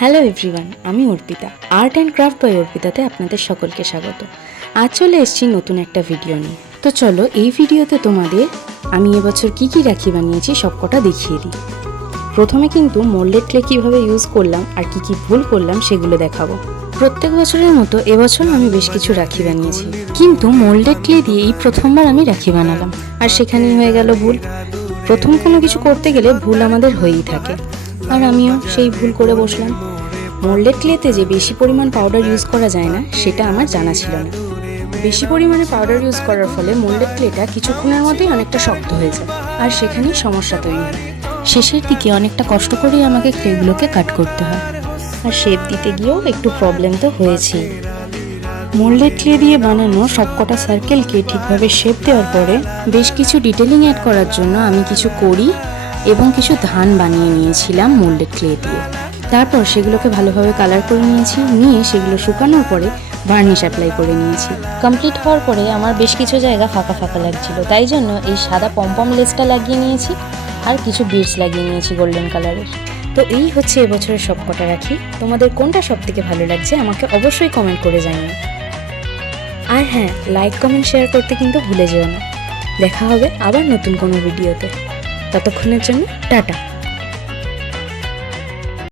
Hello everyone, আমি Arpita. Art and craft by অর্পিতাতে আপনাদের সকলকে স্বাগত। আজ চলে এসেছি নতুন একটা ভিডিও নিয়ে। তো চলো এই ভিডিওতে তোমাদের আমি এবছর কি কি রাখি বানিয়েছি সবকটা দেখিয়ে দিই। প্রথমে কিন্তু মোল্ডেড ক্লে কীভাবে ইউজ করলাম আর কি কি ভুল করলাম সেগুলো দেখাবো। প্রত্যেক বছরের মতো এবছর আমি বেশ কিছু রাখি বানিয়েছি, কিন্তু মোল্ডেড ক্লে দিয়ে এই প্রথমবার আমি রাখি বানালাম, আর সেখানেই হয়ে গেল ভুল। প্রথম কোনো কিছু করতে গেলে ভুল আমাদের হয়েই থাকে, আর আমিও সেই ভুল করে বসলাম। মোল্ডেড ক্লেতে যে বেশি পরিমাণ পাউডার ইউজ করা যায় না সেটা আমার জানা ছিল না। বেশি পরিমাণে পাউডার ইউজ করার ফলে মোল্ডেড ক্লেটা কিছুক্ষণের মধ্যেই অনেকটা শক্ত হয়ে যায়, আর সেখানেই সমস্যা তৈরি হয়। শেষের দিকে অনেকটা কষ্ট করেই আমাকে ক্লেগুলোকে কাট করতে হয়, আর শেপ দিতে গিয়েও একটু প্রবলেম তো হয়েছেই। মোল্ডেড ক্লে দিয়ে বানানো সবকটা সার্কেলকে ঠিকভাবে শেপ দেওয়ার পরে বেশ কিছু ডিটেলিং অ্যাড করার জন্য আমি কিছু কড়ি এবং কিছু ধান বানিয়ে নিয়েছিলাম মোল্ডেড ক্লে দিয়ে। তারপর সেগুলোকে ভালোভাবে কালার করে নিয়ে সেগুলো শুকানোর পরে ভার্নিশ অ্যাপ্লাই করে নিয়েছি। কমপ্লিট হওয়ার পরে আমার বেশ কিছু জায়গা ফাঁকা ফাঁকা লাগছিল, তাই জন্য এই সাদা পমপম লেসটা লাগিয়ে নিয়েছি আর কিছু বিডস লাগিয়ে নিয়েছি গোল্ডেন কালারের। তো এই হচ্ছে এবছরের সবকটা রাখি। তোমাদের কোনটা সব থেকে ভালো লাগছে আমাকে অবশ্যই কমেন্ট করে জানিও। আর হ্যাঁ, লাইক কমেন্ট শেয়ার করতে কিন্তু ভুলে যেও না। দেখা হবে আবার নতুন কোনো ভিডিওতে। ততক্ষণের জন্য টাটা।